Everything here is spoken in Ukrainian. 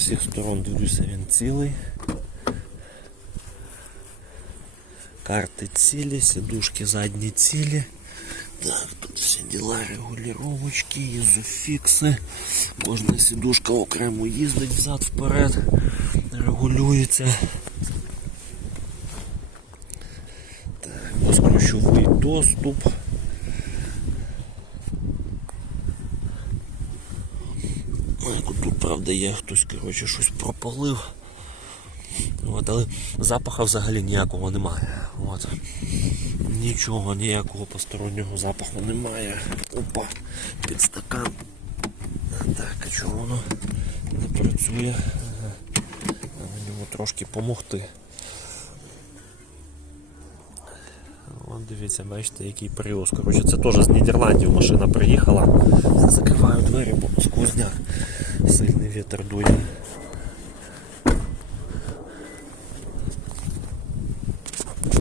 всіх сторон дивлюся, він цілий. Карти цілі, сідушки задні цілі. Так, тут всі діла, регулювачки, ізофікси. Кожна сідушка окремо їздить взад-вперед, регулюється. Так, безключовий доступ. Тут, правда, є хтось, коротше, щось пропалив. От, але запаха взагалі ніякого немає. От. Нічого, ніякого постороннього запаху немає. Опа, під стакан. Так, а чого воно не працює? Треба йому трошки помогти. От дивіться, бачите, який привоз. Коротше, це теж з Нідерландів машина приїхала. Закриваю двері, вітер дує.